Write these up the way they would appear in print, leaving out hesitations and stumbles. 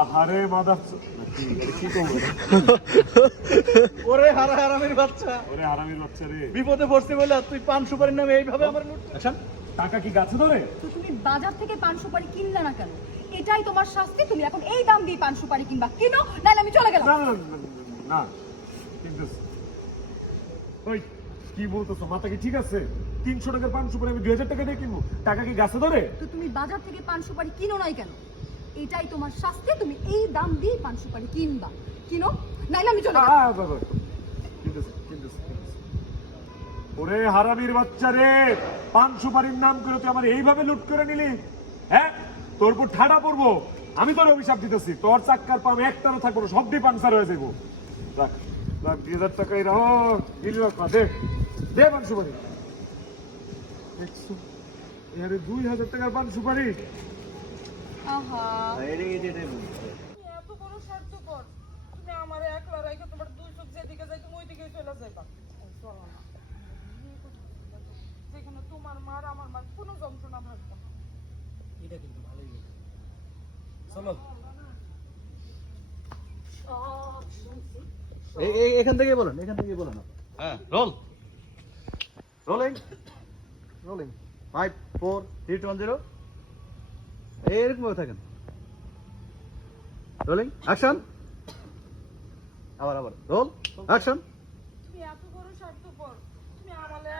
আহারে মাদার কি করবো? ওরে হারামির বাচ্চা, ওরে হারামির বাচ্চা রে, বিপদে পড়ছি বলে তুই পান সুপারির নামে এইভাবে আমার লুট। আচ্ছা টাকা কি গাছে ধরে? তো তুমি বাজার থেকে পান সুপারি কিনলে না কেন? এটাই তোমার শাস্তি। তুমি এখন এই দাম দিয়ে পান সুপারি কিনবা, কিনো, নাহলে আমি চলে গেলাম। না না না, কিন্তু ওই কি বলতেছো, মাথা কি ঠিক আছে? 300 টাকার পান সুপারি আমি 2000 টাকা দিয়ে কিনবো, টাকা কি গাছে ধরে? তো তুমি বাজার থেকে পান সুপারি কিনো নাই কেন? এটাই তোমার শাস্তি। তুমি এই দাম দিয়ে পান সুপারি কিনবা, কিনো, নাহলে আমি চলে গেলাম। বাবা ওরে হারামির বাচ্চা রে, পান সুপারির নাম করে তুই আমার এইভাবে লুট করে নিলি? হ্যাঁ, তোর উপর ঠাডা পড়বো। আমি তোর অভিশাপ দিতেছি, তোর চাক্কার পাম একটারও থাকবো না, সব দিয়ে পানসার হয়ে যাবো। রাখ রাখ, 2000 টাকাই রাখ, দিলি রাখ না, দে দে পান সুপারি। দেখছো আরে 2000 টাকার পান সুপারি। আহা, এত বড় স্বার্থপর, তুমি আমার একলা রাখে তোমার দুই চোখ যেদিকে যাই তুমি ওই দিকে চলে যাইবা। চলো না, যেখানে তোমার মার আমার মার কোনো যন্ত্রণা থাকবে না। এটা কিন্তু ভালোই হবে। চলো এখান থেকে বলেন, এখান থেকে বলেন। হ্যাঁ, রোল রোলিং রোলিং 5 4 3 2 1 0 এরকম ভাবে থাকেন। Rolling action. আবার রোল অ্যাকশন। তুমি এত বড় স্বার্থপর, তুমি আমালে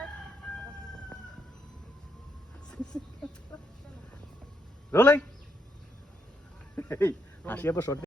রোলিং হাসি আবার শর্ট